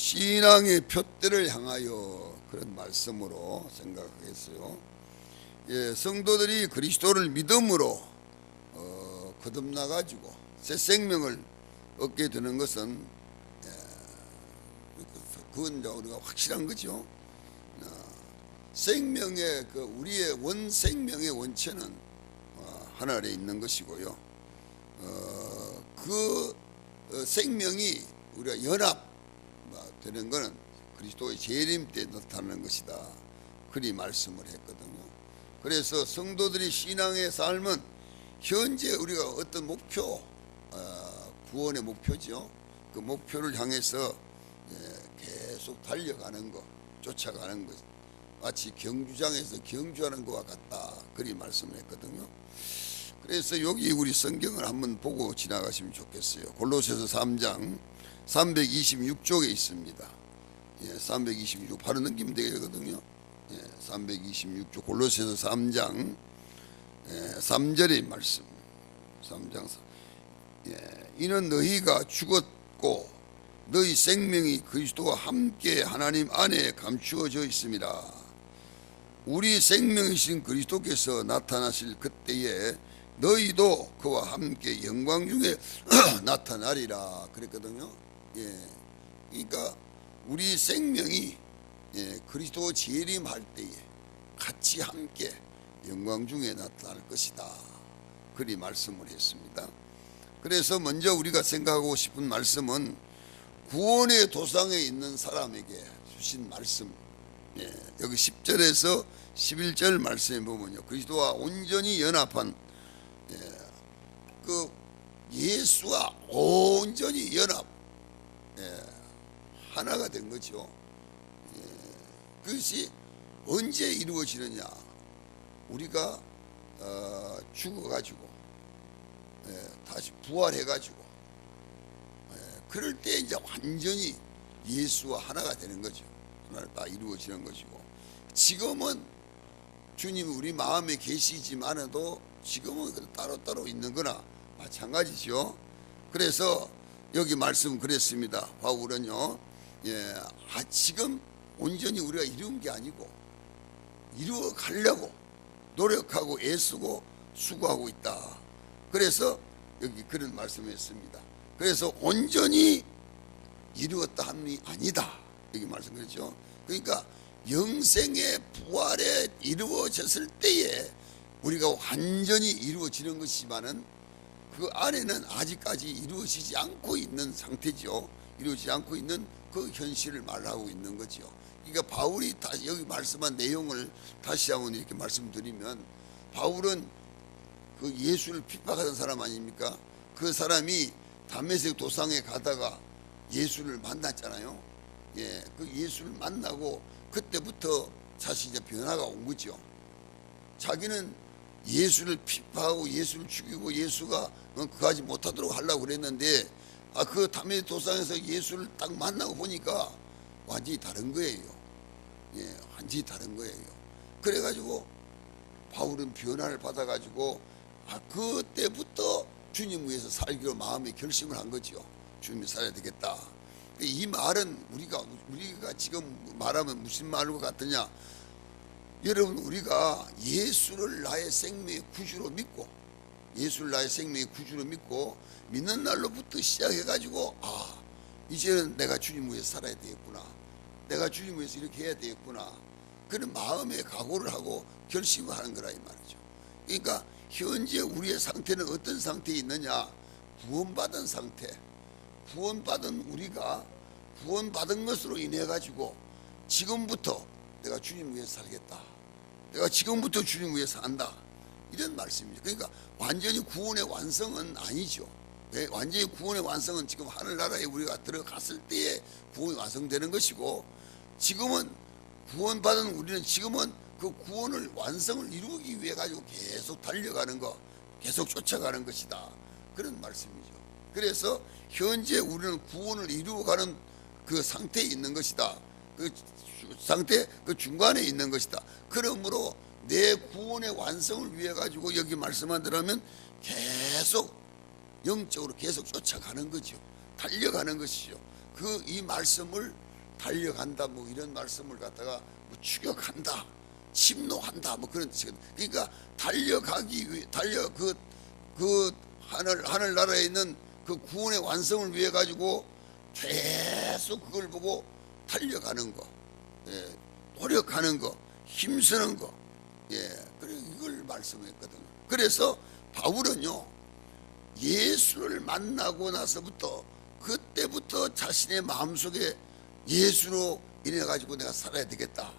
신앙의 표대를 향하여 그런 말씀으로 생각하겠어요. 성도들이 그리스도를 믿음으로 거듭나 가지고 새 생명을 얻게 되는 것은 그건 우리가 확실한 거죠. 생명의 우리의 생명의 원체는 하늘에 있는 것이고요. 그 생명이 우리가 연합되는 것은 그리스도의 재림 때 나타나는 것이다. 그리 말씀을 했거든요. 그래서 성도들이 신앙의 삶은 현재 우리가 어떤 목표, 구원의 목표죠. 그 목표를 향해서 계속 달려가는 것, 쫓아가는 것, 마치 경주장에서 경주하는 것과 같다. 그리 말씀을 했거든요. 그래서 여기 우리 성경을 한번 보고 지나가시면 좋겠어요. 골로새서 3장 326쪽에 있습니다. 326 바로 넘기면 되거든요. 326쪽 골로새서 3장 3절의 말씀. 3장 3. 이는 너희가 죽었고 너희 생명이 그리스도와 함께 하나님 안에 감추어져 있습니다. 우리 생명이신 그리스도께서 나타나실 그때에 너희도 그와 함께 영광 중에 나타나리라 그랬거든요. 그러니까 우리 생명이 그리스도 재림할 때에 같이 함께 영광 중에 나타날 것이다. 그리 말씀을 했습니다. 그래서 먼저 우리가 생각하고 싶은 말씀은 구원의 도상에 있는 사람에게 주신 말씀. 여기 10절에서 11절 말씀에 보면요, 그리스도와 온전히 연합한 그 예수와 온전히 연합 하나가 된 거죠. 그것이 언제 이루어지느냐? 우리가 죽어가지고 다시 부활해가지고 그럴 때 이제 완전히 예수와 하나가 되는 거죠. 하나를 다 이루어지는 것이고, 지금은 주님이 우리 마음에 계시지만도 지금은 따로따로 있는 거나 마찬가지죠. 그래서 여기 말씀 그랬습니다. 바울은요, 지금 온전히 우리가 이룬 게 아니고 이루어 가려고 노력하고 애쓰고 수고하고 있다. 그래서 여기 그런 말씀했습니다. 그래서 온전히 이루었다 함이 아니다. 여기 말씀드렸죠. 그러니까 영생의 부활에 이루어졌을 때에 우리가 완전히 이루어지는 것이지만은 그 안에는 아직까지 이루어지지 않고 있는 상태죠. 이루어지지 않고 있는 그 현실을 말하고 있는 거죠. 그러니까 바울이 여기 말씀한 내용을 다시 한번 이렇게 말씀드리면, 바울은 그 예수를 핍박하던 사람 아닙니까? 그 사람이 다메섹 도상에 가다가 예수를 만났잖아요. 그 예수를 만나고 그때부터 사실 이제 변화가 온 거죠. 자기는 예수를 핍박하고 예수를 죽이고 예수가 그하지 못하도록 하려고 그랬는데, 그 다메섹 도상에서 예수를 딱 만나고 보니까 완전히 다른 거예요. 완전히 다른 거예요. 그래가지고 바울은 변화를 받아가지고 그때부터 주님 위해서 살기로 마음의 결심을 한 거죠. 주님이 살아야 되겠다. 이 말은 우리가 지금 말하면 무슨 말과 같으냐? 여러분, 우리가 예수를 나의 생명의 구주로 믿고, 예수를 나의 생명의 구주로 믿고 믿는 날로부터 시작해가지고 이제는 내가 주님 위해서 살아야 되겠구나, 내가 주님 위해서 이렇게 해야 되겠구나, 그런 마음의 각오를 하고 결심을 하는 거라 이 말이죠. 그러니까 현재 우리의 상태는 어떤 상태에 있느냐? 구원받은 상태. 구원받은 우리가 구원받은 것으로 인해 가지고 지금부터 내가 주님 위해서 살겠다, 내가 지금부터 주님 위해서 산다, 이런 말씀이죠. 그러니까 완전히 구원의 완성은 아니죠. 완전히 구원의 완성은 지금 하늘나라에 우리가 들어갔을 때에 구원이 완성되는 것이고, 지금은 구원받은 우리는 지금은 그 구원을 완성을 이루기 위해 가지고 계속 달려가는 것, 계속 쫓아가는 것이다, 그런 말씀이죠. 그래서 현재 우리는 구원을 이루어가는 그 상태에 있는 것이다. 그 상태, 그 중간에 있는 것이다. 그러므로 내 구원의 완성을 위해 가지고 여기 말씀한 대로면 계속 영적으로 계속 쫓아가는 거죠. 달려가는 것이죠. 이 말씀을 달려간다 뭐 이런 말씀을 갖다가 뭐 추격한다, 침노한다 뭐 그런 뜻이거든. 그러니까 달려가기 위해 그 하늘 나라에 있는 그 구원의 완성을 위해 가지고 계속 그걸 보고 달려가는 거, 예, 노력하는 거, 힘쓰는 거, 예, 그래 이걸 말씀했거든. 그래서 바울은요, 예수를 만나고 나서부터 그때부터 자신의 마음속에 예수로 인해 가지고 내가 살아야 되겠다.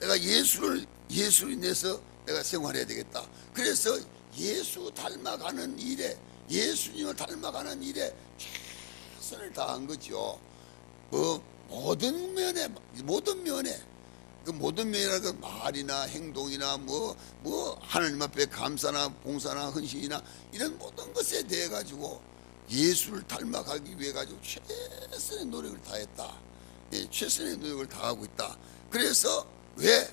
내가 예수로 인해서 내가 생활해야 되겠다. 그래서 예수 닮아가는 일에, 예수님을 닮아가는 일에 최선을 다한 거죠. 뭐 모든 면에 그 모든 면이라는 건 말이나 행동이나 뭐 하나님 앞에 감사나 봉사나 헌신이나 이런 모든 것에 대해 가지고 예수를 닮아가기 위해 가지고 최선의 노력을 다했다. 예, 최선의 노력을 다하고 있다. 그래서 왜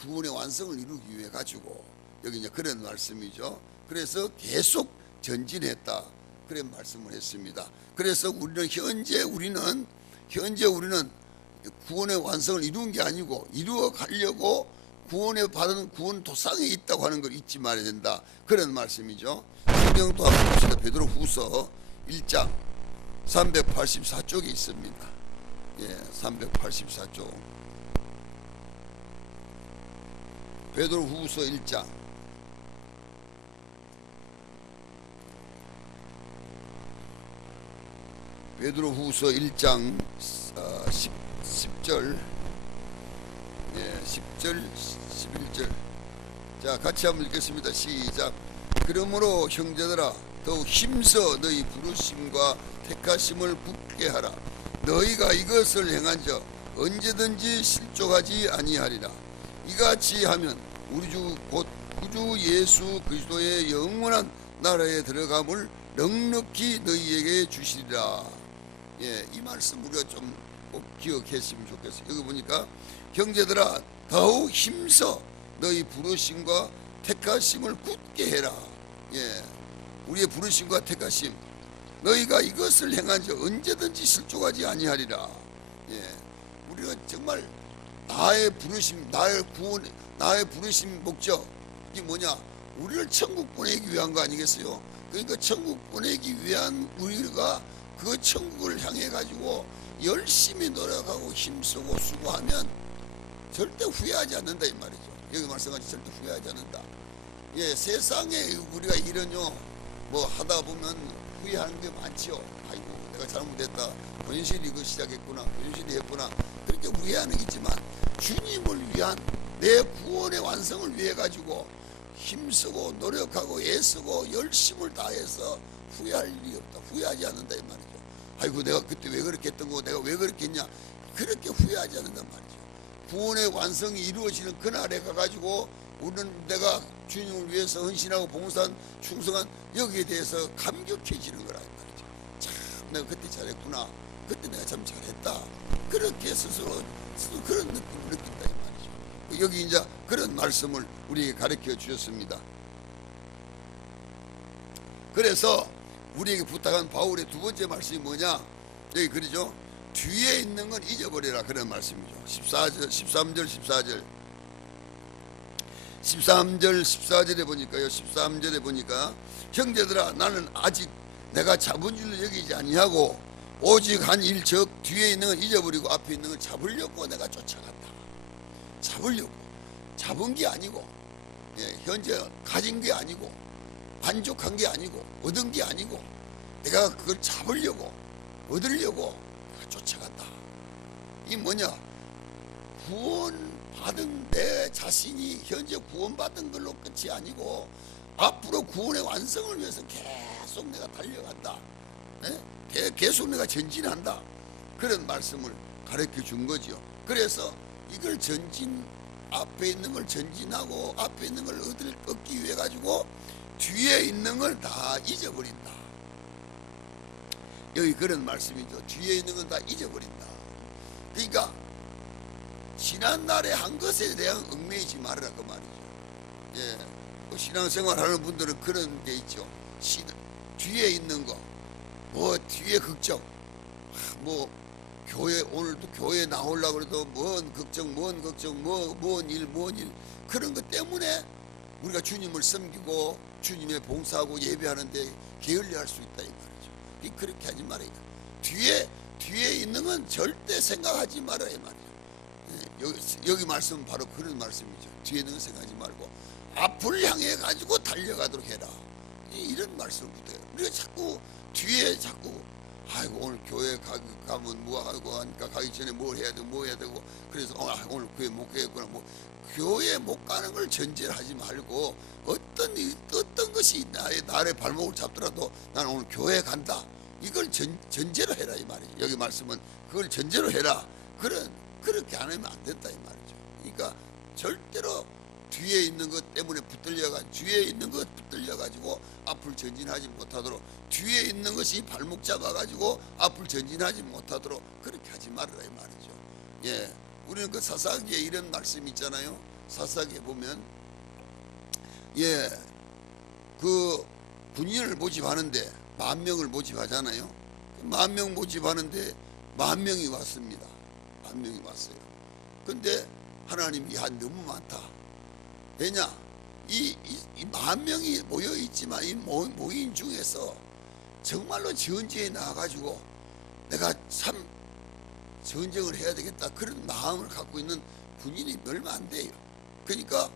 구원의 완성을 이루기 위해 가지고 여기 이제 그런 말씀이죠. 그래서 계속 전진했다. 그런 말씀을 했습니다. 그래서 현재 우리는 구원의 완성을 이룬 게 아니고 이루어 가려고 받은 구원 도상에 있다고 하는 걸 잊지 말아야 된다. 그런 말씀이죠. 성경도 한번 봅시다. 베드로후서 1장 384쪽에 있습니다. 예, 384쪽. 베드로후서 1장 베드로후서 1장 10절, 예, 10절 11절. 자, 같이 한번 읽겠습니다. 시작. 그러므로 형제들아 더욱 힘써 너희 부르심과 택하심을 굳게 하라. 너희가 이것을 행한즉 언제든지 실족하지 아니하리라. 이같이 하면 우리 주 곧 구주 예수 그리스도의 영원한 나라에 들어감을 넉넉히 너희에게 주시리라. 예, 이 말씀 우리가 좀 꼭 기억했으면 좋겠어요. 여기 보니까 형제들아 더욱 힘써 너희 부르심과 택하심을 굳게 해라. 예, 우리의 부르심과 택하심, 너희가 이것을 행한즉 언제든지 실족하지 아니하리라. 예, 우리가 정말 나의 부르심, 나의 구원, 나의 부르심 목적이 뭐냐? 우리를 천국 보내기 위한 거 아니겠어요? 그러니까 천국 보내기 위한 우리가 그 천국을 향해 가지고 열심히 노력하고 힘쓰고 수고하면 절대 후회하지 않는다 이 말이죠. 여기 말씀하신 절대 후회하지 않는다. 예, 세상에 우리가 일은요 뭐 하다 보면 후회하는 게 많죠. 아이고 내가 잘못했다. 본인실이 이거 시작했구나. 본인실이 했구나. 그렇게 후회하는 게 있지만 주님을 위한 내 구원의 완성을 위해 가지고 힘쓰고 노력하고 애쓰고 열심을 다해서 후회할 일이 없다. 후회하지 않는다 이 말이죠. 아이고 내가 그때 왜 그렇게 했던 거고 내가 왜 그렇게 했냐. 그렇게 후회하지 않는단 말이죠. 구원의 완성이 이루어지는 그날에 가가지고 우리는 내가 주님을 위해서 헌신하고 봉사한 충성한 여기에 대해서 감격해지는 거란 말이죠. 참 내가 그때 잘했구나. 그때 내가 참 잘했다. 그렇게 스스로 그런 느낌을 느낀다 이 말이죠. 여기 이제 그런 말씀을 우리에게 가르쳐 주셨습니다. 그래서 우리에게 부탁한 바울의 두 번째 말씀이 뭐냐? 여기 그러죠. 뒤에 있는 건 잊어버려라 그런 말씀이죠. 13절 14절에 보니까요. 13절에 보니까 형제들아 나는 아직 내가 잡은 줄로 여기지 아니하고 오직 한 일 즉 뒤에 있는 건 잊어버리고 앞에 있는 걸 잡으려고 내가 쫓아간다. 잡으려고. 잡은 게 아니고, 예, 현재 가진 게 아니고 만족한 게 아니고 얻은 게 아니고 내가 그걸 잡으려고 얻으려고 쫓아간다. 이 뭐냐? 구원받은 내 자신이 현재 구원받은 걸로 끝이 아니고 앞으로 구원의 완성을 위해서 계속 내가 달려간다. 네? 계속 내가 전진한다. 그런 말씀을 가르쳐 준 거죠. 그래서 이걸 앞에 있는 걸 전진하고 앞에 있는 걸 얻기 위해 가지고 뒤에 있는 걸 다 잊어버린다. 여기 그런 말씀이죠. 뒤에 있는 건 다 잊어버린다. 그러니까 지난날에 한 것에 대한 얽매이지 말으라 그 말이죠. 예, 뭐 신앙생활 하는 분들은 그런 게 있죠. 뒤에 있는 거, 뭐 뒤에 걱정, 뭐 교회 오늘도 교회 나오려고 그래도 뭔 걱정 뭔 일 그런 것 때문에 우리가 주님을 섬기고 주님의 봉사하고 예배하는데 게을리할 수 있다 이 말이죠. 그렇게 하지 말아야 돼. 뒤에 있는 건 절대 생각하지 말아야 말이죠. 여기 말씀은 바로 그런 말씀이죠. 뒤에 있는 건 생각하지 말고 앞을 향해 가지고 달려가도록 해라. 이런 말씀을 붙여요. 우리가 자꾸 뒤에 아이고 오늘 교회 가면 뭐 하고 하니까 가기 전에 뭘 해야 되고 그래서 오늘 교회 못 가겠구나. 뭐 교회 못 가는 걸 전제를 하지 말고 어떤 것이 나의 발목을 잡더라도 나는 오늘 교회 간다. 이걸 전제로 해라 이 말이에요. 여기 말씀은 그걸 전제로 해라. 그렇게 안 하면 안 된다 이 말이죠. 그러니까 절대로 뒤에 있는 것 때문에 뒤에 있는 것 붙들려 가지고 앞을 전진하지 못하도록, 뒤에 있는 것이 발목 잡아 가지고 앞을 전진하지 못하도록 그렇게 하지 말아라 이 말이죠. 예, 우리는 그 사사기에 이런 말씀이 있잖아요. 사사기에 보면 그 군인을 모집하는데 10,000명을 모집하잖아요. 10,000명 모집하는데 10,000명이 왔습니다. 10,000명이 왔어요. 근데 하나님이 너무 많다. 왜냐? 이 10,000명이 모여 있지만 이 모인 중에서 정말로 전쟁에 나와가지고 내가 참 전쟁을 해야 되겠다 그런 마음을 갖고 있는 군인이 얼마 안 돼요. 그러니까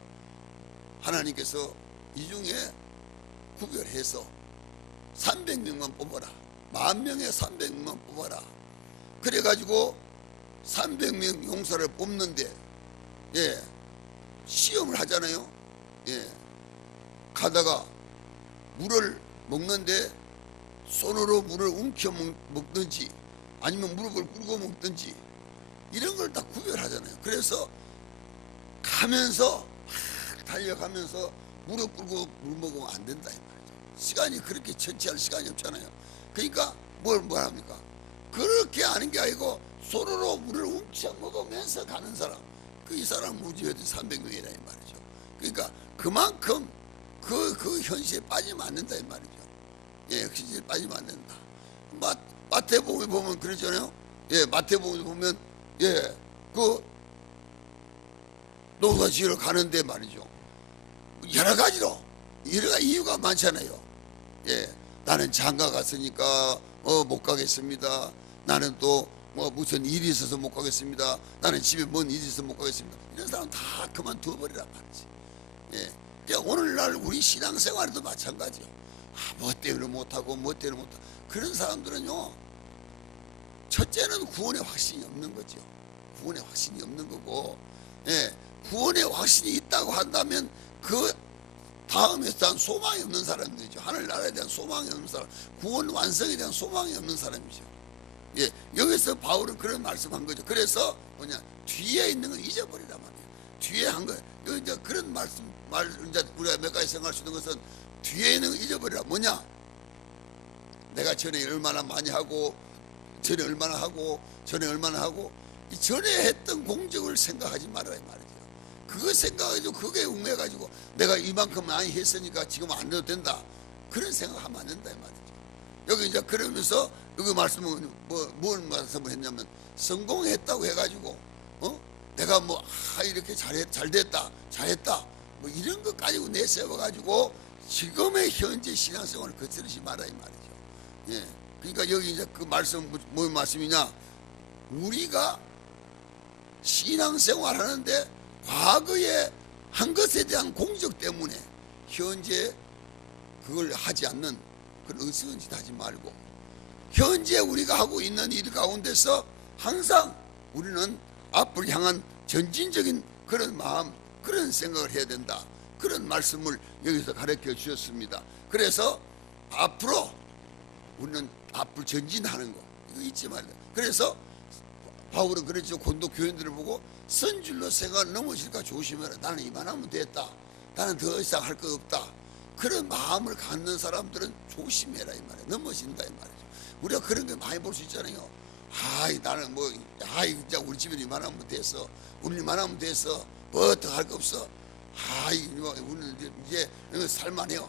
하나님께서 이 중에 구별해서 300명만 뽑아라. 10,000명에 300명만 뽑아라. 그래가지고 300명 용사를 뽑는데 시험을 하잖아요. 가다가 물을 먹는데 손으로 물을 움켜 먹든지 아니면 무릎을 꿇고 먹든지 이런 걸 다 구별하잖아요. 그래서 가면서 달려가면서 무릎 꿇고 물 먹으면 안 된다 이 말이죠. 시간이 그렇게 천치할 시간이 없잖아요. 그러니까 뭘 합니까? 그렇게 하는 게 아니고 손으로 물을 움켜 먹으면서 가는 사람, 이 사람 무지해도 300명이라 이 말이죠. 그러니까 그만큼 그 현실에 빠지면 안 된다 이 말이죠. 현실에 빠지면 안 된다. 마태복음에 보면 그러잖아요. 마태복음에 보면 그 노가 지으러 가는데 말이죠. 여러 가지로 이유가 많잖아요. 나는 장가 갔으니까 못 가겠습니다. 나는 또 무슨 일이 있어서 못 가겠습니다. 나는 집에 뭔 일이 있어서 못 가겠습니다. 이런 사람 다 그만둬버리란 말이지. 그러니까 오늘날 우리 신앙생활에도 마찬가지요. 뭐 때문에 못하고 그런 사람들은요, 첫째는 구원의 확신이 없는 거죠. 구원의 확신이 없는 거고, 구원의 확신이 있다고 한다면 그 다음에 대한 소망이 없는 사람들이죠. 하늘나라에 대한 소망이 없는 사람, 구원 완성에 대한 소망이 없는 사람이죠. 여기서 바울은 그런 말씀한 거죠. 그래서 뒤에 있는 건 잊어버리란 말이에요. 뒤에 한 거, 여기 이제 그런 이제 우리가 몇 가지 생각할 수 있는 것은 뒤에 있는 거 잊어버리라. 내가 전에 얼마나 많이 하고, 전에 얼마나 하고, 이 전에 했던 공적을 생각하지 말아야 말이죠. 그거 생각해가지고 그게 웅해가지고 내가 이만큼 많이 했으니까 지금 안 해도 된다. 그런 생각하면 안 된다 이 말이죠. 여기 이제 그러면서 여기 말씀은 뭘 말씀했냐면 성공했다고 해가지고 내가 이렇게 잘됐다 뭐 이런 것 가지고 내세워가지고 지금의 현재 신앙생활을 거스르지 마라 이 말이죠. 그러니까 여기 이제 그 말씀 뭔 말씀이냐? 우리가 신앙생활 하는데 과거에 한 것에 대한 공적 때문에 현재 그걸 하지 않는 그런 어리석은 짓 하지 말고, 현재 우리가 하고 있는 일 가운데서 항상 우리는 앞을 향한 전진적인 그런 마음, 그런 생각을 해야 된다. 그런 말씀을 여기서 가르쳐 주셨습니다. 그래서 앞으로 우리는 앞을 전진하는 거 이거 잊지 말아야 돼. 그래서 바울은 그랬죠. 고린도 교인들을 보고 선줄로 생각을 넘어질까 조심해라. 나는 이만하면 됐다. 나는 더 이상 할 거 없다. 그런 마음을 갖는 사람들은 조심해라 이 말이야. 넘어진다 이 말이죠. 우리가 그런 게 많이 볼 수 있잖아요. 나는 진짜 우리 집은 이만하면 됐어. 우리 이만하면 됐어. 뭐 더 할 거 없어. 우리는 이제 살만해요.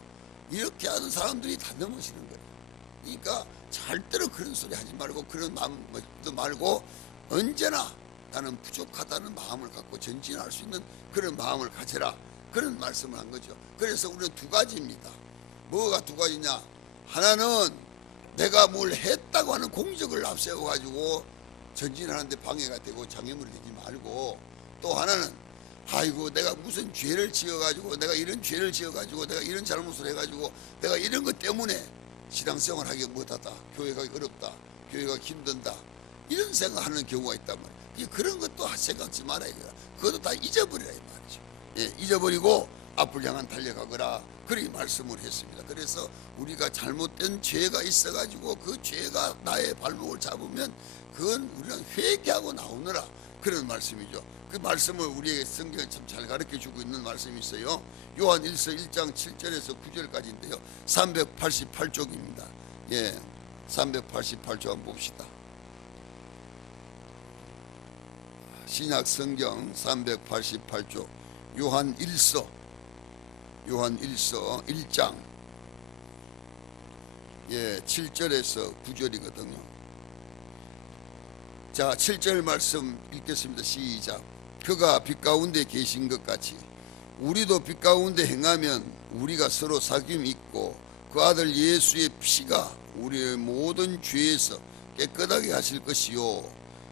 이렇게 하는 사람들이 다 넘어지는 거예요. 그러니까 절대로 그런 소리 하지 말고 그런 마음도 말고 언제나 나는 부족하다는 마음을 갖고 전진할 수 있는 그런 마음을 가져라, 그런 말씀을 한 거죠. 그래서 우리는 두 가지입니다. 뭐가 두 가지냐? 하나는 내가 뭘 했다고 하는 공적을 앞세워 가지고 전진하는데 방해가 되고 장애물이 되지 말고, 또 하나는 아이고 내가 무슨 죄를 지어가지고 내가 이런 죄를 지어가지고 내가 이런 잘못을 해가지고 내가 이런 것 때문에 신앙생활 하기 못하다, 교회가 어렵다, 교회가 힘든다, 이런 생각하는 경우가 있단 말이에요. 그런 것도 생각지 말아야 돼요. 그것도 다 잊어버리라 이 말이죠. 예, 잊어버리고 앞을 향한 달려가거라, 그렇게 말씀을 했습니다. 그래서 우리가 잘못된 죄가 있어가지고 그 죄가 나의 발목을 잡으면 그건 우리가 회개하고 나오느라, 그런 말씀이죠. 그 말씀을 우리에게 성경에 참 잘 가르쳐주고 있는 말씀이 있어요. 요한 1서 1장 7절에서 9절까지인데요 388쪽입니다 예, 388쪽 한번 봅시다. 신약 성경 388쪽 요한 1서 1장 예, 7절에서 9절이거든요 자, 7절 말씀 읽겠습니다. 시작. 그가 빛 가운데 계신 것 같이 우리도 빛 가운데 행하면 우리가 서로 사귐이 있고 그 아들 예수의 피가 우리의 모든 죄에서 깨끗하게 하실 것이요,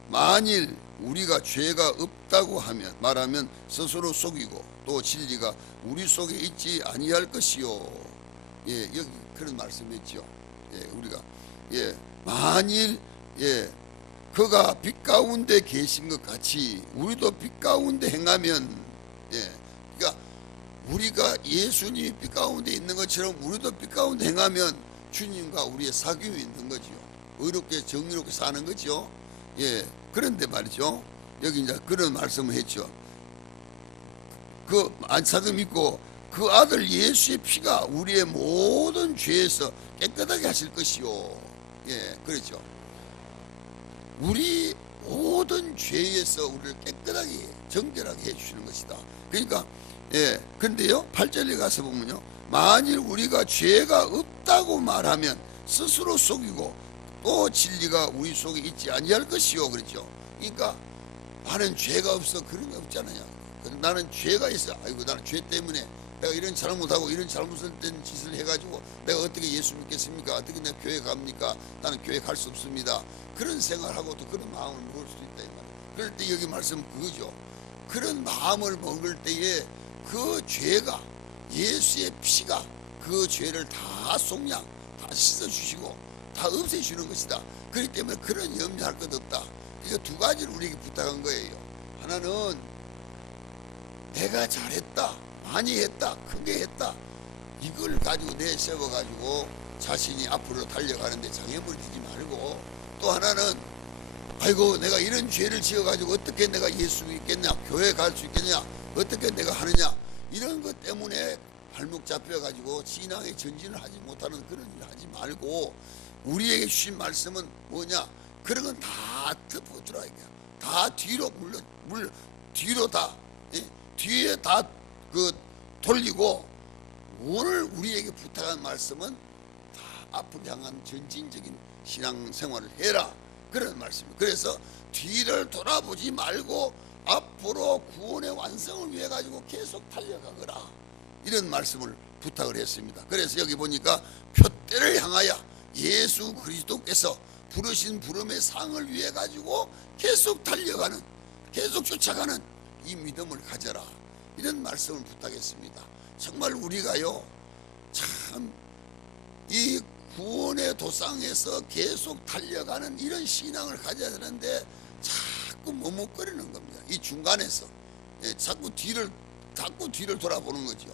만일 우리가 죄가 없다고 말하면 스스로 속이고 또 진리가 우리 속에 있지 아니할 것이요. 예, 여기 그런 말씀했죠. 예, 우리가 만일 그가 빛 가운데 계신 것 같이 우리도 빛 가운데 행하면, 그러니까 우리가 예수님이 빛 가운데 있는 것처럼 우리도 빛 가운데 행하면 주님과 우리의 사귐이 있는 거죠. 의롭게 정의롭게 사는 거죠. 예, 그런데 말이죠. 여기 이제 그런 말씀을 했죠. 그 사귐 있고 그 아들 예수의 피가 우리의 모든 죄에서 깨끗하게 하실 것이요. 예, 그렇죠. 우리 모든 죄에서 우리를 깨끗하게 정결하게 해주시는 것이다. 그러니까 근데요 8절에 가서 보면요, 만일 우리가 죄가 없다고 말하면 스스로 속이고 또 진리가 우리 속에 있지 아니할 것이요. 그렇죠. 그러니까 나는 죄가 없어, 그런 거 없잖아요. 나는 죄가 있어, 아이고 나는 죄 때문에 내가 이런 잘못하고 이런 잘못된 짓을 해가지고 내가 어떻게 예수 믿겠습니까? 어떻게 내가 교회 갑니까? 나는 교회 갈 수 없습니다. 그런 생각하고 또 그런 마음을 먹을 수도 있다 이 말이에요. 그럴 때 여기 말씀 그거죠. 그런 마음을 먹을 때에 그 죄가 예수의 피가 그 죄를 다 속량 다 씻어주시고 다 없애주는 것이다. 그렇기 때문에 그런 염려할 것 없다. 이거 두 가지를 우리에게 부탁한 거예요. 하나는 내가 잘했다, 많이 했다, 크게 했다, 이걸 가지고 내세워 가지고 자신이 앞으로 달려가는데 장애물이 되지 말고, 또 하나는 아이고 내가 이런 죄를 지어 가지고 어떻게 내가 예수 믿겠냐, 교회 갈 수 있겠냐, 어떻게 내가 하느냐, 이런 것 때문에 발목 잡혀 가지고 신앙의 전진을 하지 못하는 그런 일을 하지 말고, 우리에게 주신 말씀은 뭐냐, 그런 건 다 덮어주라 이거야. 다 뒤로 뒤로 다 뒤에 다 돌리고 오늘 우리에게 부탁한 말씀은 다 앞을 향한 전진적인 신앙생활을 해라, 그런 말씀입니다. 그래서 뒤를 돌아보지 말고 앞으로 구원의 완성을 위해 가지고 계속 달려가거라, 이런 말씀을 부탁을 했습니다. 그래서 여기 보니까 표대를 향하여 예수 그리스도께서 부르신 부름의 상을 위해 가지고 계속 달려가는, 계속 쫓아가는 이 믿음을 가져라, 이런 말씀을 부탁했습니다. 정말 우리가요 참 이 구원의 도상에서 계속 달려가는 이런 신앙을 가져야 되는데 자꾸 머뭇거리는 겁니다. 이 중간에서 자꾸 뒤를 돌아보는 거죠.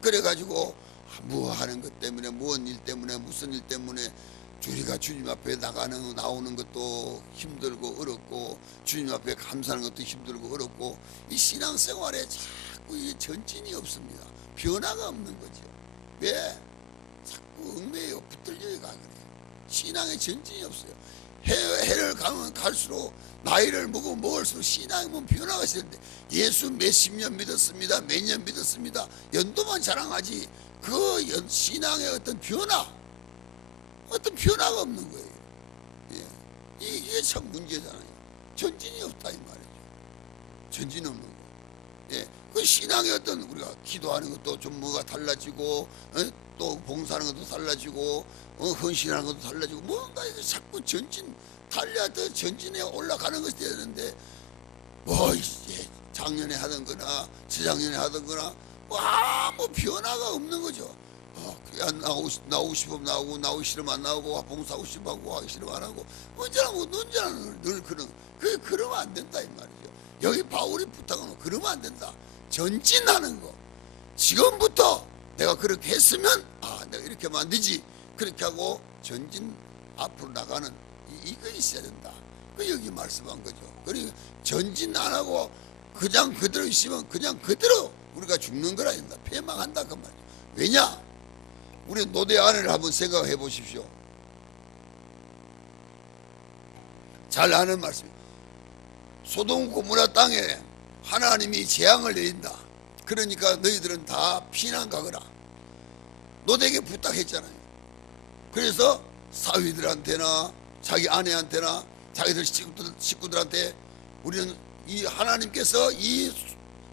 그래가지고 뭐 하는 것 때문에, 무슨 일 때문에, 무슨 일 때문에 우리가 주님 앞에 나오는 것도 힘들고 어렵고, 주님 앞에 감사하는 것도 힘들고 어렵고, 이 신앙생활에 자꾸 이 전진이 없습니다. 변화가 없는 거죠. 왜? 자꾸 얽매여 붙들려 가는 거예요. 신앙에 전진이 없어요. 해를 가면 갈수록, 나이를 먹을수록 신앙에 보면 변화가 있는데, 예수 몇십 년 믿었습니다, 몇 년 믿었습니다, 연도만 자랑하지 그 신앙의 어떤 변화, 어떤 변화가 없는 거예요. 예. 이게 참 문제잖아요. 전진이 없다 이 말이죠. 전진 없는 거. 예. 그 신앙의 어떤 우리가 기도하는 것도 좀 뭐가 달라지고, 또 봉사하는 것도 달라지고, 헌신하는 것도 달라지고, 뭔가 이게 자꾸 전진 달려야 더 전진에 올라가는 것이 되는데, 뭐 이제 작년에 하던 거나 재작년에 하던 거나 뭐 아무 변화가 없는 거죠. 그냥 나오고 싶으면 나오고 싫으면 안 나오고, 봉사하고 싶으면 하고, 하기 싫으면 안 하고, 언제나 늘 그러면 안 된다 이 말이죠. 여기 바울이 부탁하는 그러면 안 된다. 전진하는 거. 지금부터 내가 그렇게 했으면 내가 이렇게 하면 안 되지. 그렇게 하고 전진 앞으로 나가는 이거 있어야 된다. 그 여기 말씀한 거죠. 그리고 전진 안 하고 그냥 그대로 있으면 그냥 그대로 우리가 죽는 거라 된다. 패망한다 그 말이죠. 왜냐? 우리 노대 아내를 한번 생각해 보십시오. 잘 아는 말씀. 소돔 고모라 땅에 하나님이 재앙을 내린다. 그러니까 너희들은 다 피난 가거라. 노대에게 부탁했잖아요. 그래서 사위들한테나 자기 아내한테나 자기들 식구들한테 우리는 이 하나님께서 이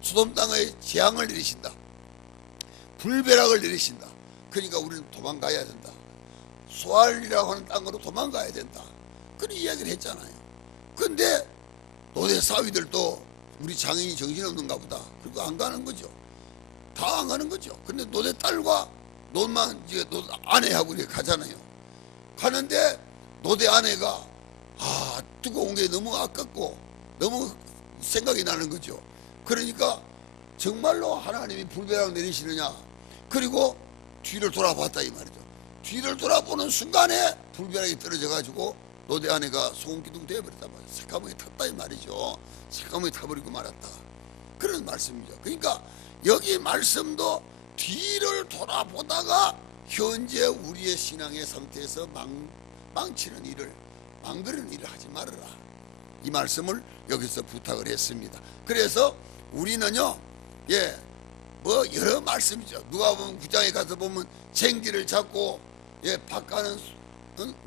소돔 땅에 재앙을 내리신다. 불벼락을 내리신다. 그러니까 우리는 도망가야 된다. 소알이라고 하는 땅으로 도망가야 된다. 그런 이야기를 했잖아요. 근데 노대 사위들도 우리 장인이 정신없는가 보다. 그리고 안 가는 거죠. 다 안 가는 거죠. 근데 노대 딸과 노만 이제 노대 아내하고 이렇게 가잖아요. 가는데 노대 아내가 뜨거운 게 너무 아깝고 너무 생각이 나는 거죠. 그러니까 정말로 하나님이 불벼락 내리시느냐. 그리고 뒤를 돌아봤다 이 말이죠. 뒤를 돌아보는 순간에 불벼락이 떨어져 가지고 노대 아내가 소금기둥 되어버렸단 말이에요. 새까맣게 탔다 이 말이죠. 새까맣게 타버리고 말았다. 그런 말씀이죠. 그러니까 여기 말씀도 뒤를 돌아보다가 현재 우리의 신앙의 상태에서 망치는 일을, 망그르는 일을 하지 말아라. 이 말씀을 여기서 부탁을 했습니다. 그래서 우리는요, 뭐 여러 말씀이죠. 누가 보면 9장에 가서 보면 쟁기를 잡고 밭가는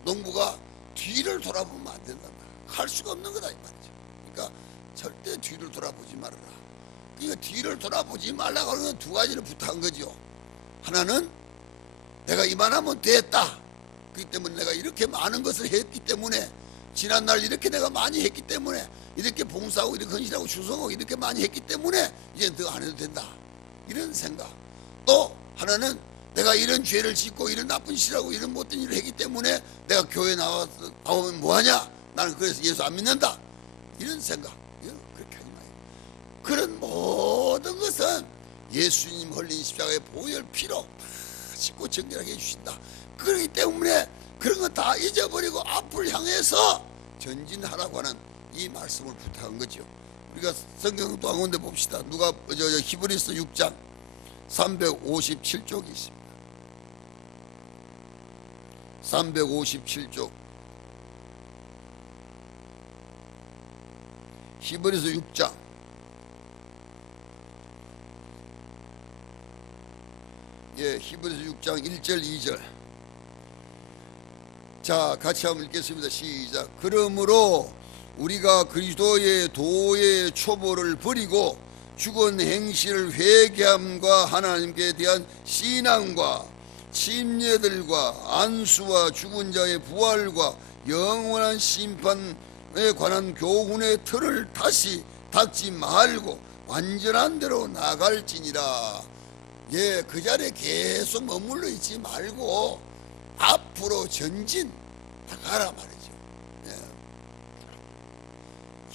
농부가 뒤를 돌아보면 안 된다. 할 수가 없는 거다 이 말이죠. 그러니까 절대 뒤를 돌아보지 말아라. 그러니까 뒤를 돌아보지 말라고 하는 건 두 가지를 부탁한 거죠. 하나는 내가 이만하면 됐다. 그렇기 때문에 내가 이렇게 많은 것을 했기 때문에, 지난날 이렇게 내가 많이 했기 때문에, 이렇게 봉사하고 이렇게 헌신하고 충성하고 이렇게 많이 했기 때문에 이제 더 안 해도 된다. 이런 생각. 또 하나는 내가 이런 죄를 짓고 이런 나쁜 짓하고 이런 못된 일을 했기 때문에 내가 교회 나오면 뭐하냐? 나는 그래서 예수 안 믿는다. 이런 생각. 그렇게 하지 마요. 그런 모든 것은 예수님 흘린 십자가의 보혈 피로 다 씻고 정결하게 해주신다. 그렇기 때문에 그런 거 다 잊어버리고 앞을 향해서 전진하라고 하는 이 말씀을 부탁한 거죠. 우리가 성경 또 한 군데 봅시다. 히브리서 6장 357쪽이 있습니다. 357쪽. 히브리서 6장 히브리서 6장 1절 2절. 자, 같이 한번 읽겠습니다. 시작. 그러므로 우리가 그리스도의 도의 초보를 버리고 죽은 행실을 회개함과 하나님께 대한 신앙과 침례들과 안수와 죽은 자의 부활과 영원한 심판에 관한 교훈의 틀을 다시 닫지 말고 완전한 대로 나갈지니라. 그 자리에 계속 머물러 있지 말고 앞으로 전진 나가라 말이죠.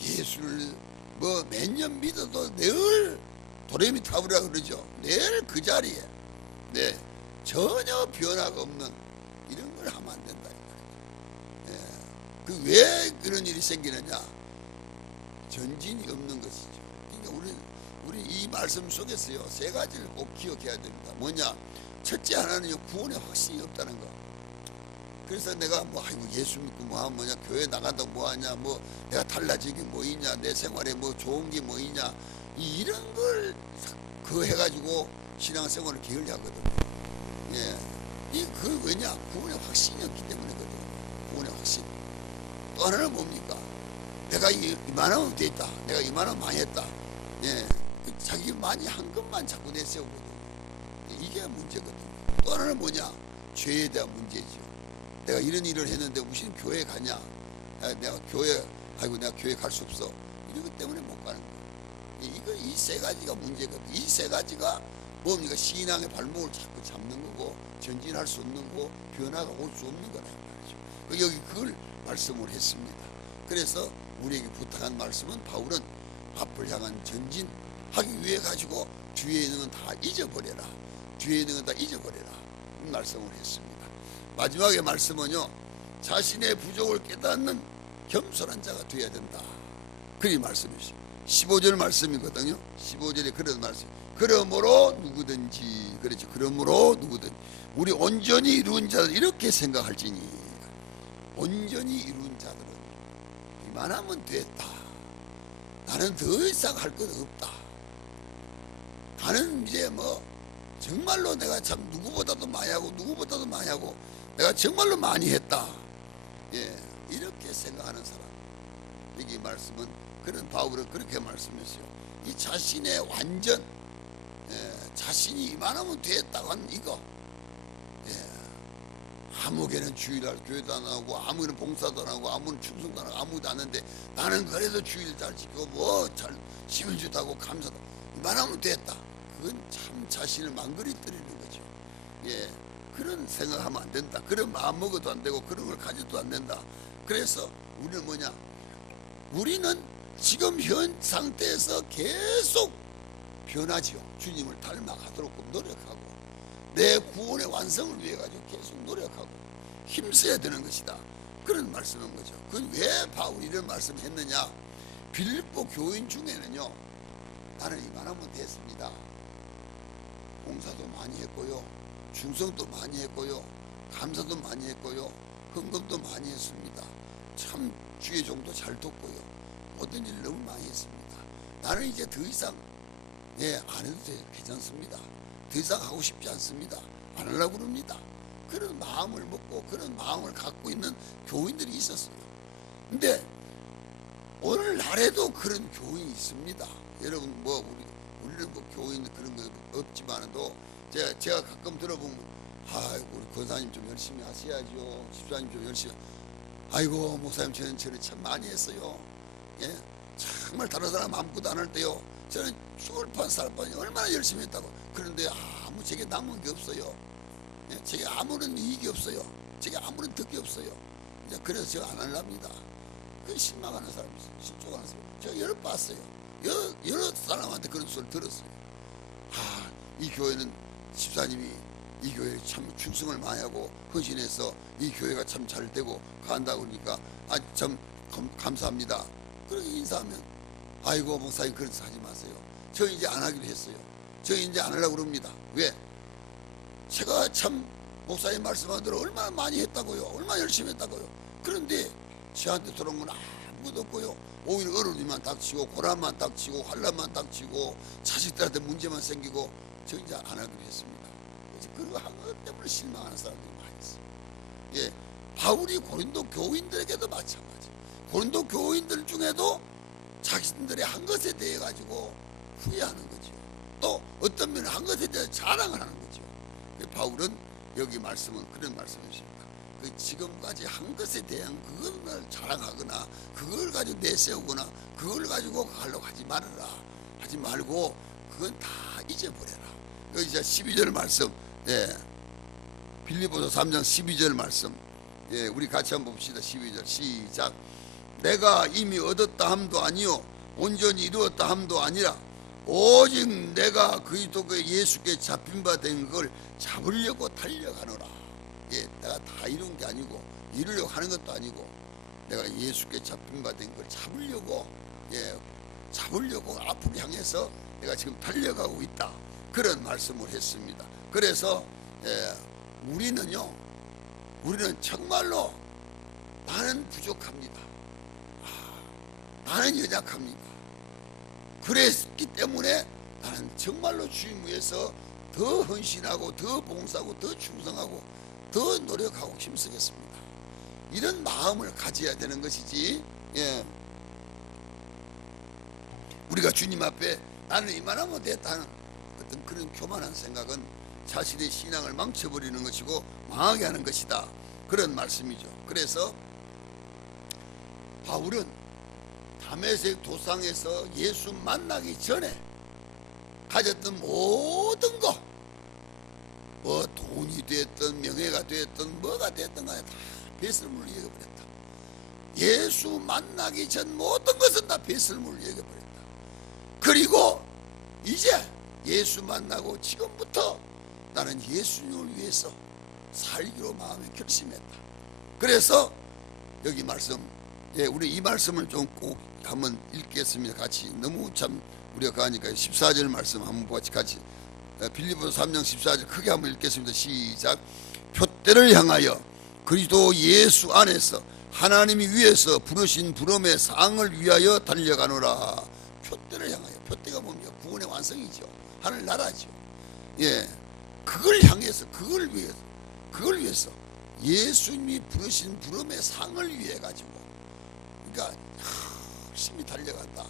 예수를 뭐 몇 년 믿어도 늘 도레미 타브라 그러죠. 늘 그 자리에 전혀 변화가 없는 이런 걸 하면 안 된다. 그 왜 그런 일이 생기느냐? 전진이 없는 것이죠. 그러니까 우리 이 말씀 속에서요, 세 가지를 꼭 기억해야 됩니다. 뭐냐? 첫째 하나는 구원의 확신이 없다는 거. 그래서 내가 예수 믿고 뭐냐, 교회 나간다고 뭐하냐, 내가 달라진 게 뭐 있냐, 내 생활에 좋은 게 뭐 있냐, 이런 걸 해가지고 신앙생활을 게을리하거든요. 그 왜냐? 구원의 확신이 없기 때문에 거든. 구원의 확신. 또 하나는 뭡니까? 내가 이만하면 됐다. 내가 이만하면 많이 했다. 예, 자기 많이 한 것만 자꾸 내세우거든. 이게 문제거든. 또 하나는 뭐냐? 죄에 대한 문제죠. 내가 이런 일을 했는데 무슨 교회 가냐? 내가 교회, 아이고 내가 교회 갈 수 없어. 이런 것 때문에 못 가는 거야. 이 세 가지가 문제거든. 이 세 가지가 뭡니까? 신앙의 발목을 자꾸 잡는 거고, 전진할 수 없는 거고, 변화가 올 수 없는 거다 말이죠. 여기 그걸 말씀을 했습니다. 그래서 우리에게 부탁한 말씀은, 바울은 앞을 향한 전진하기 위해 가지고 뒤에 있는 건 다 잊어버려라. 뒤에 있는 건 다 잊어버려라. 말씀을 했습니다. 마지막에 말씀은요, 자신의 부족을 깨닫는 겸손한 자가 되어야 된다. 그리 말씀이시죠. 15절 말씀이거든요. 15절에 그런 말씀. 그러므로 누구든지, 그렇죠. 그러므로 누구든지 우리 온전히 이룬 자들, 이렇게 생각할지니, 온전히 이룬 자들은 이만하면 됐다. 나는 더 이상 할 것 없다. 나는 이제 뭐 정말로 내가 참 누구보다도 많이 하고 누구보다도 많이 하고 내가 정말로 많이 했다. 예, 이렇게 생각하는 사람. 여기 말씀은, 그런 바울은 그렇게 말씀했어요. 이 자신의 완전, 자신이 이만하면 됐다고 하는 이거. 아무개는 주일날 교회도 안 하고, 아무개는 봉사도 안 하고, 아무는 충성도 안 하고, 아무도 안 하는데 나는 그래도 주일 잘 지키고 뭐 잘 11주도 하고 감사도, 이만하면 됐다. 그건 참 자신을 망그리뜨리는 거죠. 예, 그런 생각하면 안 된다. 그런 마음 먹어도 안 되고 그런 걸 가져도 안 된다. 그래서 우리는 뭐냐? 우리는 지금 현 상태에서 계속 변하지요. 주님을 닮아가도록 노력하고, 내 구원의 완성을 위해 가지고 계속 노력하고 힘써야 되는 것이다. 그런 말씀인 거죠. 그건 왜 바울이 이런 말씀을 했느냐? 빌립보 교인 중에는요, 나는 이만하면 됐습니다. 봉사도 많이 했고요, 충성도 많이 했고요, 감사도 많이 했고요, 헌금도 많이 했습니다. 참 주의 종도 잘 돕고요, 모든 일을 너무 많이 했습니다. 나는 이제 더 이상 안 해도 괜찮습니다. 더 이상 하고 싶지 않습니다. 안 하려고 그럽니다. 그런 마음을 먹고 그런 마음을 갖고 있는 교인들이 있었어요. 근데 오늘날에도 그런 교인이 있습니다. 여러분 뭐 우리는 뭐 교인 그런 거 없지만도 제가 가끔 들어보면, 아이고 우리 권사님 좀 열심히 하셔야죠. 집사님 좀 열심히. 아이고 목사님 저는 참 많이 했어요. 예, 정말 다른 사람 아무것도 안 할 때요, 저는 죽을 뻔 살 뻔 얼마나 열심히 했다고. 그런데 아무 제게 남은 게 없어요. 예, 제게 아무런 이익이 없어요. 제게 아무런 덕이 없어요. 그래서 제가 안 하랍니다. 그 실망하는 사람이 있어요. 실족하는 사람. 제가 여러 봤어요. 여러 사람한테 그런 소리 들었어요. 이 교회는 집사님이 이 교회에 참 충성을 많이 하고 헌신해서 이 교회가 참 잘 되고 간다고 그러니까 참 감사합니다. 그렇게 인사하면, 아이고 목사님 그런 짓 하지 마세요. 저 이제 안 하기로 했어요. 저 이제 안 하려고 그럽니다. 왜? 제가 참 목사님 말씀한 대로 얼마나 많이 했다고요. 얼마나 열심히 했다고요. 그런데 저한테 들어온 건 아무것도 없고요. 오히려 어려움만 닥치고 고난만 닥치고 환난만 닥치고 자식들한테 문제만 생기고, 저 이제 안 하기로 했습니다. 그래서 그거 한 것 때문에 실망하는 사람들이 많이 있어요. 예, 바울이 고린도 교인들에게도 마찬가지. 고린도 교인들 중에도 자신들의 한 것에 대해 가지고 후회하는 거죠. 또 어떤 면은 한 것에 대해 자랑을 하는 거죠. 바울은 여기 말씀은 그런 말씀이십니다. 그 지금까지 한 것에 대한 그걸 자랑하거나 그걸 가지고 내세우거나 그걸 가지고 하려고 하지 말아라. 하지 말고 그건 다 잊어버려라. 여기 이제 12절 말씀, 빌립보서 3장 12절 말씀, 우리 같이 한번 봅시다. 12절 시작. 내가 이미 얻었다 함도 아니요 온전히 이루었다 함도 아니라 오직 내가 그리스도의 예수께 잡힌 바 된 걸 잡으려고 달려가노라. 내가 다 이룬 게 아니고 이루려고 하는 것도 아니고, 내가 예수께 잡힌 바 된 걸 잡으려고 앞을 향해서 내가 지금 달려가고 있다. 그런 말씀을 했습니다. 그래서 우리는 정말로 나는 부족합니다. 나는 연약합니다. 그랬기 때문에 나는 정말로 주님 위해서 더 헌신하고 더 봉사하고 더 충성하고 더 노력하고 힘쓰겠습니다. 이런 마음을 가져야 되는 것이지, 예, 우리가 주님 앞에 나는 이만하면 됐다는 어떤 그런 교만한 생각은 자신의 신앙을 망쳐버리는 것이고 망하게 하는 것이다, 그런 말씀이죠. 그래서 바울은 다메섹 도상에서 예수 만나기 전에 가졌던 모든 것, 뭐 돈이 됐든 명예가 됐든 뭐가 됐든 간에 다 배설물로 여겨버렸다. 예수 만나기 전 모든 것은 다 배설물로 여겨버렸다. 그리고 이제 예수 만나고 지금부터 나는 예수님을 위해서 살기로 마음에 결심했다. 그래서 여기 말씀, 예, 우리 이 말씀을 좀 꼭 한번 읽겠습니다. 같이. 너무 참 우리가 가니까 14절 말씀 한번 같이 빌립보서 3장 14절 크게 한번 읽겠습니다. 시작. 표대를 향하여 그리스도 예수 안에서 하나님이 위에서 부르신 부름의 상을 위하여 달려가노라. 표대를 향하여. 표대가 뭡니까? 구원의 완성이죠. 하늘나라죠. 예, 그걸 향해서, 그걸 위해서 예수님이 부르신 부름의 상을 위해 가지고, 그러니까 열심히 달려간다.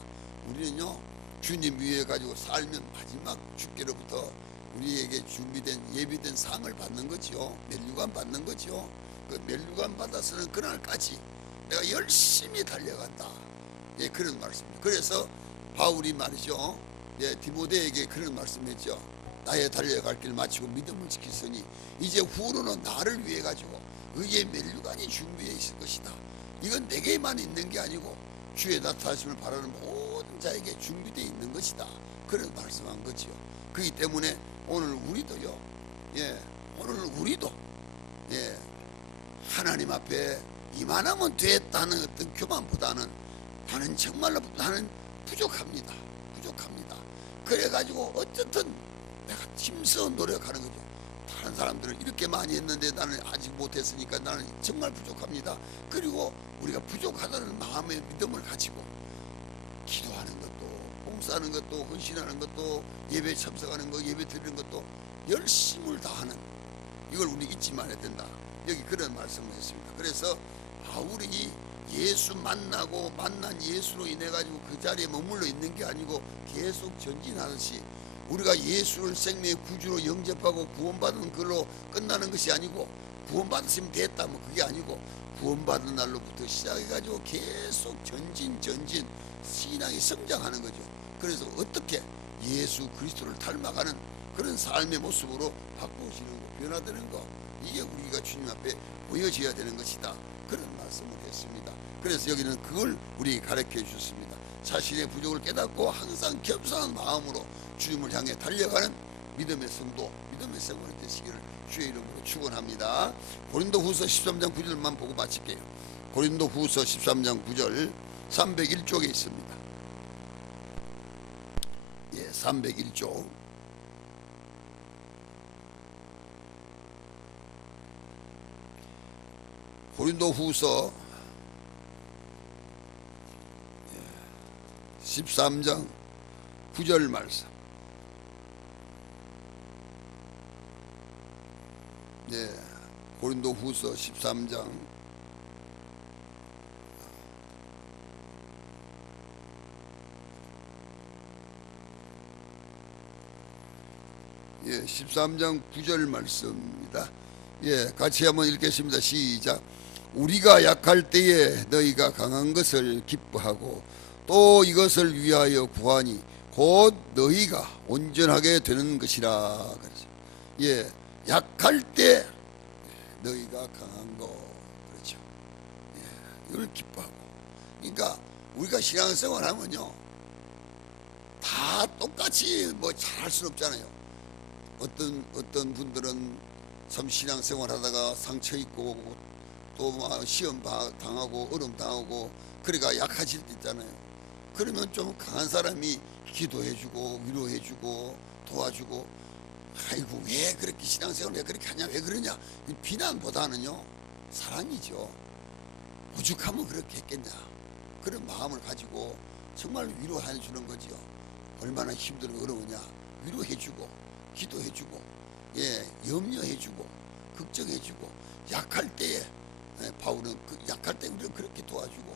우리는요, 주님 위해 가지고 살면 마지막 주께로부터 우리에게 준비된 예비된 상을 받는 거지요. 면류관 받는 거지요. 그 면류관 받아서는 그날까지 내가 열심히 달려간다. 예, 그런 말씀입니다. 그래서 바울이 말이죠, 예, 디모데에게 그런 말씀했죠. 나의 달려갈 길 마치고 믿음을 지켰으니 이제 후로는 나를 위해 가지고 의의 면류관이 준비되어 있을 것이다. 이건 내게만 있는 게 아니고 주의 나타나심을 바라는 모든 자에게 준비되어 있는 것이다. 그런 말씀한 거지요. 그렇기 때문에 오늘 우리도요, 예, 오늘 우리도, 예, 하나님 앞에 이만하면 됐다는 어떤 교만보다는 나는 정말로 나는 부족합니다. 그래가지고 어쨌든 내가 힘써 노력하는 거죠. 다른 사람들은 이렇게 많이 했는데 나는 아직 못했으니까 나는 정말 부족합니다. 그리고 우리가 부족하다는 마음의 믿음을 가지고 기도하는 것도, 봉사하는 것도, 헌신하는 것도, 예배 참석하는 것, 예배 드리는 것도 열심을 다하는, 이걸 우리 잊지 말아야 된다. 여기 그런 말씀을 했습니다. 그래서 바울이 예수 만나고 만난 예수로 인해 가지고 그 자리에 머물러 있는 게 아니고 계속 전진하듯이 우리가 예수를 생명의 구주로 영접하고 구원받은 걸로 끝나는 것이 아니고, 구원받으시면 됐다 뭐 그게 아니고, 구원받은 날로부터 시작해 가지고 계속 전진 신앙이 성장하는 거죠. 그래서 어떻게 예수 그리스도를 닮아가는 그런 삶의 모습으로 바꾸시는 거, 변화되는 거, 이게 우리가 주님 앞에 보여져야 되는 것이다. 그런 말씀을 했습니다. 그래서 여기는 그걸 우리에게 가르쳐 주셨습니다. 자신의 부족을 깨닫고 항상 겸손한 마음으로 주님을 향해 달려가는 믿음의 성도, 믿음의 생활이 되시기를 주의 이름으로 축원합니다. 고린도후서 13장 9절만 보고 마칠게요. 고린도후서 13장 9절 301쪽에 있습니다. 예, 301쪽. 고린도후서 13장 9절 말씀. 예, 고린도후서 13장 13장 9절 말씀입니다. 예, 같이 한번 읽겠습니다. 시작. 우리가 약할 때에 너희가 강한 것을 기뻐하고 또 이것을 위하여 구하니 곧 너희가 온전하게 되는 것이라. 예, 약할 때 너희가 강한 거, 그렇죠. 예, 이걸 기뻐하고. 그러니까 우리가 신앙생활 하면요, 다 똑같이 뭐 잘할 수는 없잖아요. 어떤 분들은 참 신앙생활 하다가 상처 입고 또 시험 당하고 어려움 당하고 그러니까 약해질 때 있잖아요. 그러면 좀 강한 사람이 기도해주고 위로해주고 도와주고, 아이고 왜 그렇게 신앙생활 왜 그렇게 하냐, 왜 그러냐, 비난보다는요 사랑이죠. 오죽하면 그렇게 했겠냐, 그런 마음을 가지고 정말 위로해 주는 거지요. 얼마나 힘들고 어려우냐 위로해주고 기도해주고, 예, 염려해주고 걱정해주고 약할 때에 바울은 그 약할 때 우리를 그렇게 도와주고,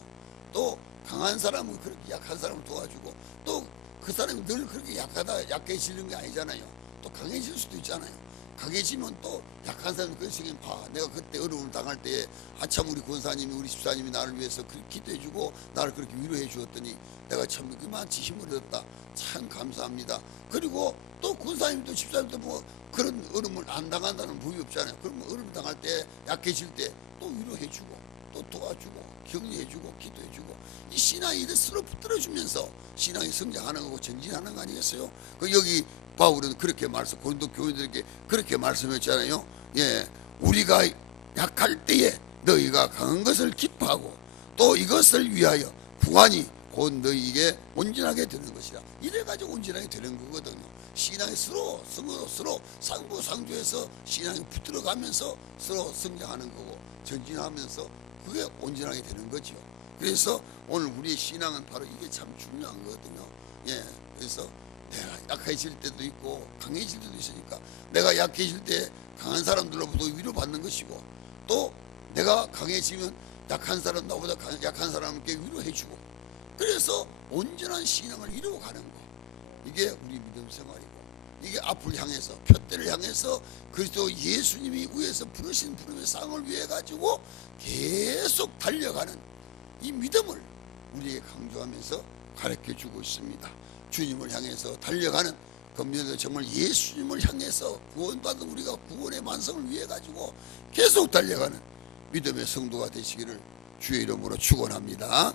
또 강한 사람은 그렇게 약한 사람을 도와주고, 또 그 사람이 늘 그렇게 약해지는 게 아니잖아요. 또 강해질 수도 있잖아요. 강해지면 또 약한 사람이 그 생각 봐. 내가 그때 어려움을 당할 때에 아참 우리 권사님이, 우리 집사님이 나를 위해서 그렇게 기도해주고 나를 그렇게 위로해 주었더니 내가 참 그만치 힘을 얻었다. 참 감사합니다. 그리고 또 권사님도 집사님도 뭐 그런 어려움을 안 당한다는 법이 없잖아요. 그러면 어려움 당할 때, 약해질 때 또 위로해주고 또 도와주고 격려해주고 기도해주고, 이 신앙이 이래 서로 붙들어주면서 신앙이 성장하는 거고 전진하는 거 아니겠어요? 그 여기 바울은 그렇게 고린도 교인들에게 그렇게 말씀했잖아요. 예, 우리가 약할 때에 너희가 강한 것을 기뻐하고 또 이것을 위하여 구하니 곧 너희에게 온전하게 되는 것이라. 이래가지고 온전하게 되는 거거든요. 신앙이 서로 상부상조해서 신앙이 붙들어가면서 서로 성장하는 거고 전진하면서 그게 온전하게 되는 거죠. 그래서 오늘 우리의 신앙은 바로 이게 참 중요한 거거든요. 예, 그래서 내가 약해질 때도 있고 강해질 때도 있으니까, 내가 약해질 때 강한 사람들로부터 위로받는 것이고, 또 내가 강해지면 약한 사람, 나보다 약한 사람께 위로해주고, 그래서 온전한 신앙을 이루어 가는 거, 이게 우리 믿음 생활이고, 이게 앞을 향해서, 표대를 향해서 그리스도 예수님이 위에서 부르신 부름의 상을 위해 가지고 계속 달려가는 이 믿음을 우리에게 강조하면서 가르쳐주고 있습니다. 주님을 향해서 달려가는, 금년에 정말 예수님을 향해서 구원받은 우리가 구원의 완성을 위해 가지고 계속 달려가는 믿음의 성도가 되시기를 주의 이름으로 축원합니다.